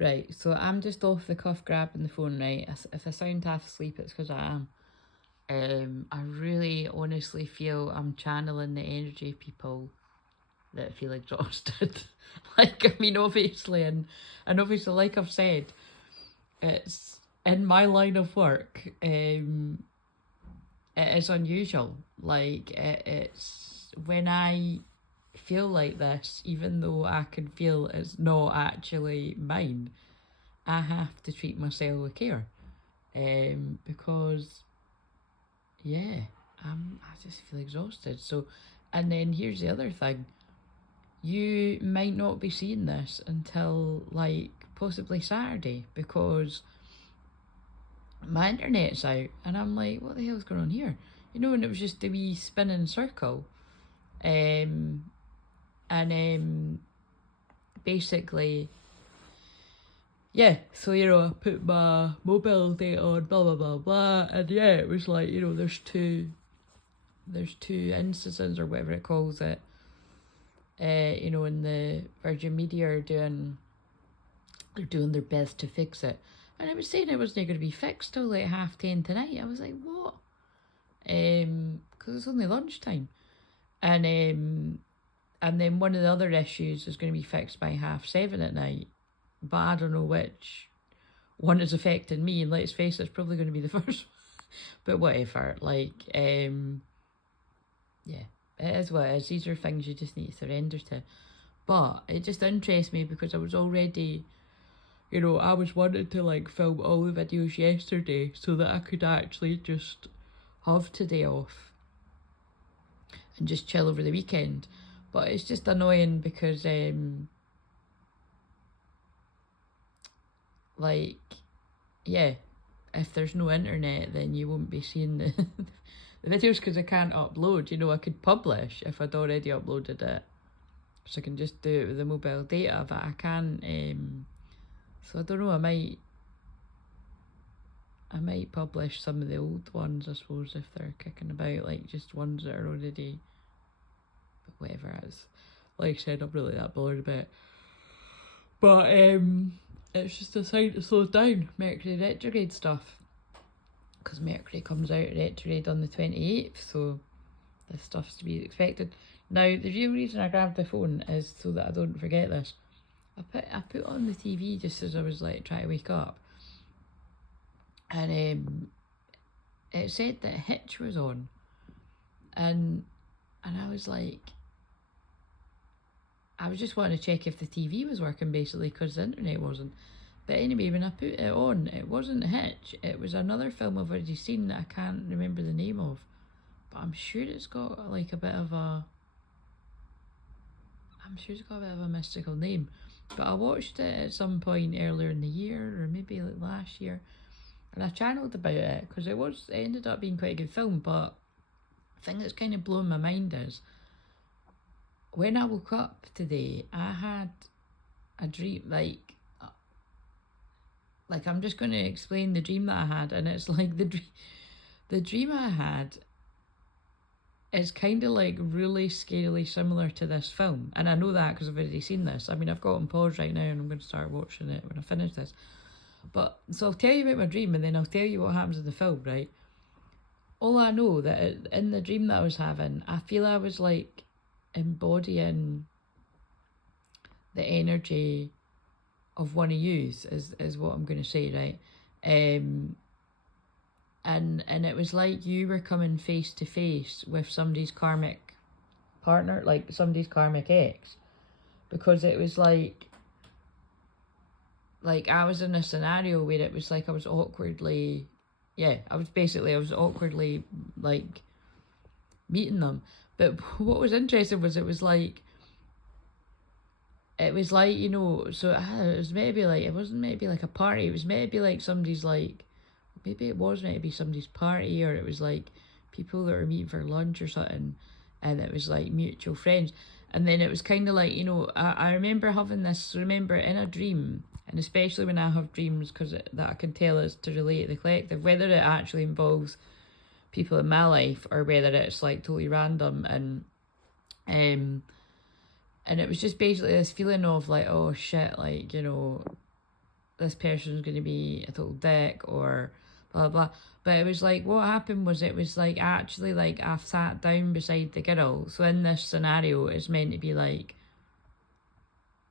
Right, so I'm just off the cuff grabbing the phone, right? If I sound half asleep, it's because I am. I really honestly feel I'm channeling the energy of people that feel exhausted. Like, I mean, obviously, and obviously, like I've said, it's in my line of work. It is unusual. Like, it's when I feel like this, even though I can feel it's not actually mine, I have to treat myself with care. Because yeah, I just feel exhausted. So, and then here's the other thing. You might not be seeing this until like possibly Saturday because my internet's out and I'm like, what the hell's going on here? You know, and it was just a wee spinning circle. Basically, yeah, so, you know, I put my mobile data on, blah, blah, blah, blah, and yeah, it was like, you know, there's two instances or whatever it calls it, you know, and the Virgin Media are doing their best to fix it. And I was saying it wasn't going to be fixed till like 10:30 tonight. I was like, what? Because it's only lunchtime. And then one of the other issues is going to be fixed by 7:30 at night. But I don't know which one is affecting me. And let's face it, it's probably going to be the first one. But whatever. Like, yeah, it is what it is. These are things you just need to surrender to. But it just interests me because I was already, you know, I was wanting to like film all the videos yesterday so that I could actually just have today off and just chill over the weekend. But it's just annoying because like, yeah, if there's no internet then you won't be seeing the the videos because I can't upload. You know, I could publish if I'd already uploaded it, so I can just do it with the mobile data, but I can't. So I don't know, I might publish some of the old ones, I suppose, if they're kicking about, like just ones that are already, but whatever it is. Like I said, I'm really that bothered about it. But it's just a sign to slow down, Mercury retrograde stuff. Because Mercury comes out retrograde on the 28th, so this stuff's to be expected. Now, the real reason I grabbed the phone is so that I don't forget this. I put on the TV just as I was like trying to wake up, and it said that Hitch was on, and I was like, I was just wanting to check if the TV was working basically because the internet wasn't. But anyway, when I put it on, it wasn't Hitch. It was another film I've already seen that I can't remember the name of. But I'm sure it's got like a bit of a mystical name. But I watched it at some point earlier in the year or maybe like last year. And I channeled about it because it ended up being quite a good film. But the thing that's kind of blown my mind is when I woke up today, I had a dream, like I'm just going to explain the dream that I had, and it's like the dream I had is kind of like really scarily similar to this film, and I know that because I've already seen this. I mean, I've got on pause right now and I'm going to start watching it when I finish this. But so I'll tell you about my dream and then I'll tell you what happens in the film, right? All I know that in the dream that I was having, I feel I was like embodying the energy of one of yous is what I'm going to say, right? And it was like you were coming face to face with somebody's karmic partner, like somebody's karmic ex, because it was like I was in a scenario where it was like I was awkwardly like meeting them. But what was interesting was it was like, you know, so it was maybe like, it wasn't maybe like a party, it was maybe like somebody's like, maybe it was meant to be somebody's party, or it was like people that were meeting for lunch or something, and it was like mutual friends. And then it was kind of like, you know, I remember having this, remember in a dream, and especially when I have dreams, because that I can tell is to relate to the collective, whether it actually involves people in my life or whether it's like totally random. And it was just basically this feeling of like, oh shit, like, you know, this person's going to be a total dick or blah blah. But it was like, what happened was, it was like, actually, like, I've sat down beside the girl. So in this scenario, it's meant to be like,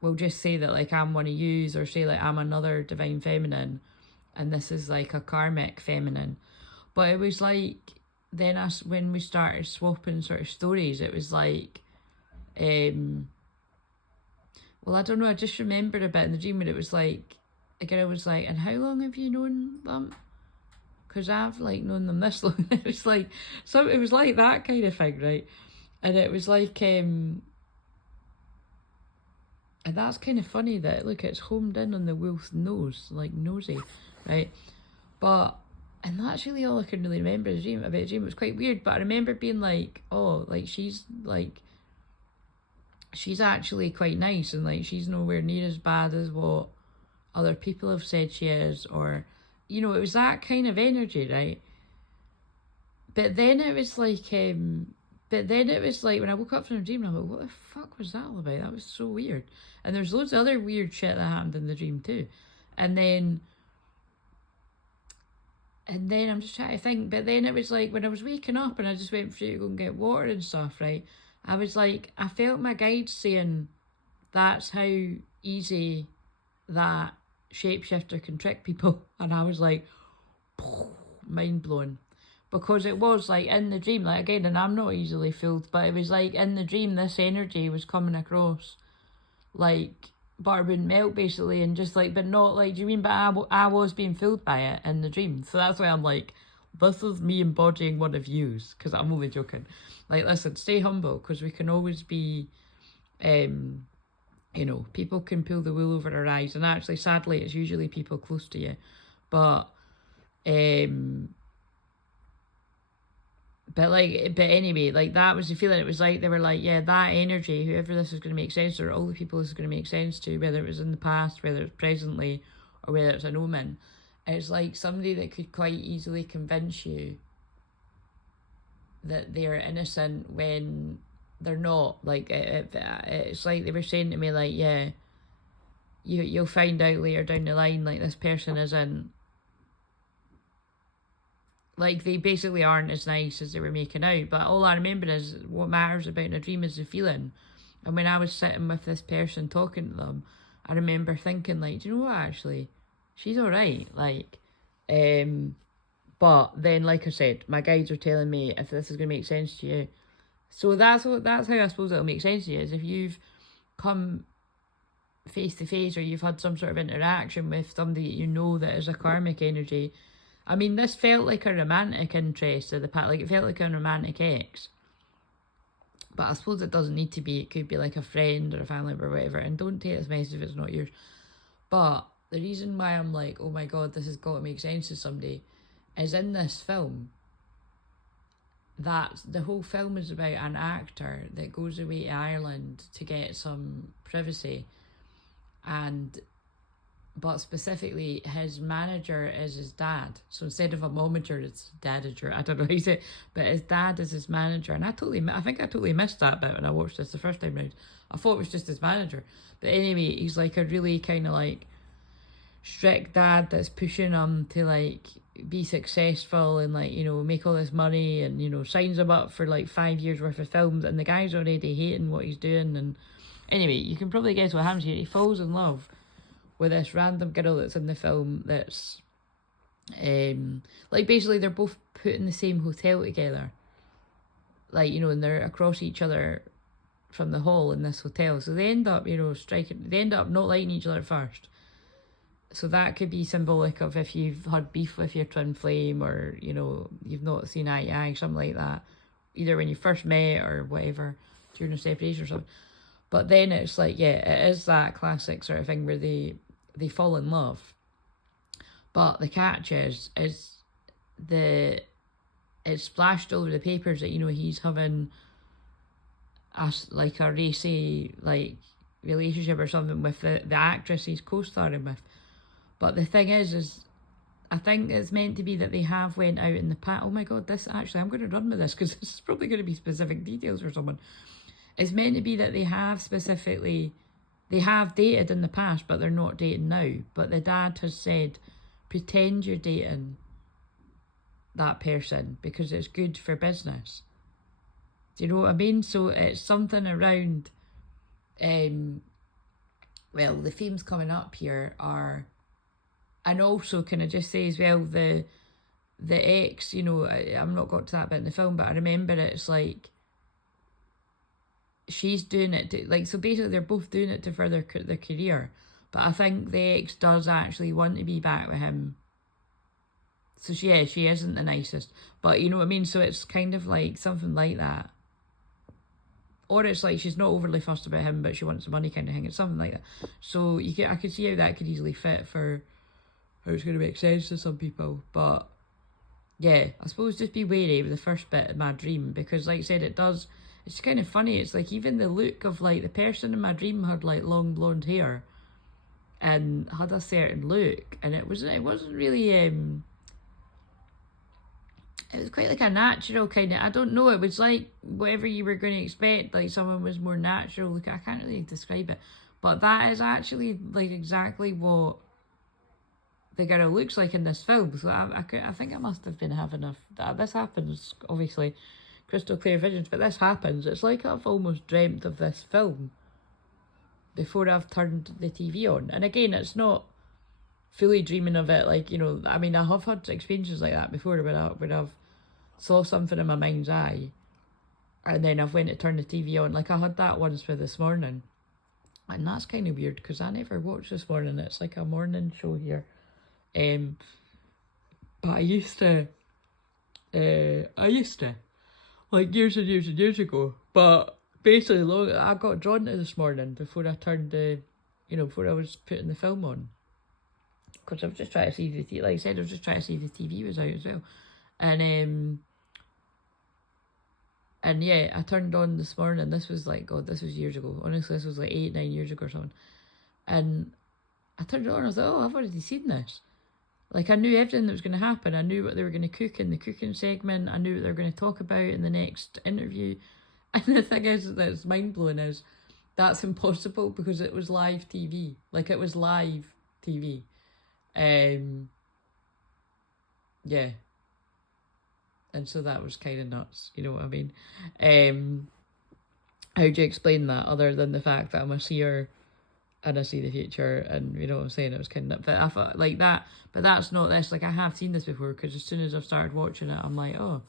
we'll just say that, like, I'm one of yous, or say, like, I'm another divine feminine, and this is like a karmic feminine. But it was like, then when we started swapping sort of stories, it was like, well, I don't know, I just remembered a bit in the dream where it was like, a girl was like, and how long have you known them? Because I've, like, known them this long. It was like, so it was like that kind of thing, right? And it was like, and that's kind of funny that, look, it's homed in on the wolf's nose, like nosy, right? But, and that's really all I can really remember about the dream. It was quite weird, but I remember being like, oh, like, she's actually quite nice, and like, she's nowhere near as bad as what other people have said she is, or, you know, it was that kind of energy, right? But then it was like, when I woke up from the dream, I'm like, what the fuck was that all about? That was so weird. And there's loads of other weird shit that happened in the dream too. And then I'm just trying to think, but then it was like, when I was waking up and I just went through to go and get water and stuff, right? I was like, I felt my guide saying, that's how easy that shapeshifter can trick people. And I was like, mind blown. Because it was like in the dream, like, again, and I'm not easily fooled, but it was like in the dream, this energy was coming across like butter wouldn't melt, basically, and just like, but not like, do you mean, but I was being fooled by it in the dream. So that's why I'm like, this is me embodying one of yous, because I'm only joking. Like, listen, stay humble, because we can always be, you know, people can pull the wool over our eyes, and actually, sadly, it's usually people close to you. But anyway, like, that was the feeling. It was like, they were like, yeah, that energy, whoever this is going to make sense to, or all the people this is going to make sense to, whether it was in the past, whether it's presently, or whether it's an omen, it's like somebody that could quite easily convince you that they're innocent when they're not. Like, it's like they were saying to me, like, yeah, you'll find out later down the line, like, this person isn't, like, they basically aren't as nice as they were making out. But all I remember is, what matters about a dream is the feeling. And when I was sitting with this person talking to them, I remember thinking, like, do you know what, actually, she's alright. Like, but then, like I said, my guides are telling me if this is going to make sense to you. So that's how I suppose it'll make sense to you, is if you've come face to face, or you've had some sort of interaction with somebody that you know that is a karmic energy. I mean, this felt like a romantic interest of the past. Like, it felt like a romantic ex. But I suppose it doesn't need to be. It could be like a friend or a family member or whatever. And don't take this message if it's not yours. But the reason why I'm like, oh my God, this has got to make sense to somebody, is in this film, that the whole film is about an actor that goes away to Ireland to get some privacy. But specifically, his manager is his dad. So instead of a momager, it's dadager. I don't know how you say it. But his dad is his manager. And I think I totally missed that bit when I watched this the first time round. I thought it was just his manager. But anyway, he's like a really kind of like strict dad that's pushing him to like be successful and, like, you know, make all this money, and, you know, signs him up for like 5 years worth of films, and the guy's already hating what he's doing. And anyway, you can probably guess what happens here. He falls in love with this random girl that's in the film, that's like, basically they're both put in the same hotel together, like, you know, and they're across each other from the hall in this hotel. So they end up, you know, they end up not liking each other at first. So that could be symbolic of if you've had beef with your twin flame, or, you know, you've not seen eye to eye, something like that, either when you first met or whatever, during a separation or something. But then it's like, yeah, it is that classic sort of thing where they fall in love. But the catch is it's splashed all over the papers that, you know, he's having a racy, like, relationship or something with the actress he's co-starring with. But the thing is I think it's meant to be that they have went out in the past. Oh my God, this, actually, I'm going to run with this, because this is probably going to be specific details for someone. It's meant to be that they they have dated in the past, but they're not dating now. But the dad has said, pretend you're dating that person because it's good for business. Do you know what I mean? So it's something around, well, the themes coming up here are, and also can I just say as well, the ex, you know, I'm not got to that bit in the film, but I remember it's like, she's doing it to, like, so basically they're both doing it to further their career, but I think the ex does actually want to be back with him. So she isn't the nicest, but you know what I mean? So it's kind of like something like that. Or it's like she's not overly fussed about him, but she wants the money kind of thing. It's something like that. So I could see how that could easily fit for how it's going to make sense to some people. But yeah, I suppose just be wary with the first bit of my dream, because like I said, it's kind of funny. It's like even the look of like the person in my dream had like long blonde hair and had a certain look, and it wasn't really it was quite like a natural kind of, I don't know, it was like whatever you were going to expect, like someone was more natural. Look, I can't really describe it, but that is actually like exactly what the girl looks like in this film. So I think I must have been having this happens, obviously, crystal clear visions, but this happens. It's like I've almost dreamt of this film before I've turned the TV on. And again, it's not fully dreaming of it, like, you know, I mean, I have had experiences like that before when I've saw something in my mind's eye and then I've went to turn the TV on. Like I had that once for This Morning, and that's kind of weird because I never watched This Morning. It's like a morning show here, but I used to like years and years and years ago, but basically I got drawn to This Morning before I turned before I was putting the film on, because I was just trying to see if the like I said, I was just trying to see if the TV was out as well. And yeah, I turned on This Morning. This was like, God, this was years ago. Honestly, this was like 8-9 years ago or something. And I turned it on and I was like, oh, I've already seen this. Like, I knew everything that was going to happen. I knew what they were going to cook in the cooking segment. I knew what they were going to talk about in the next interview. And the thing is that's mind-blowing is that's impossible because it was live TV. Like, it was live TV. Yeah. And so that was kind of nuts, you know what I mean? How do you explain that other than the fact that I'm a seer and I see the future, and you know what I'm saying? It was kind of, but I thought like that, but that's not this. Like, I have seen this before, because as soon as I've started watching it, I'm like, oh,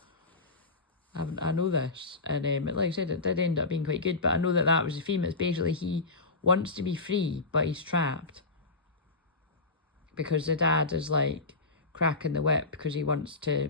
I know this. And like I said, it did end up being quite good, but I know that was the theme. It's basically he wants to be free, but he's trapped because the dad is like cracking the whip because he wants to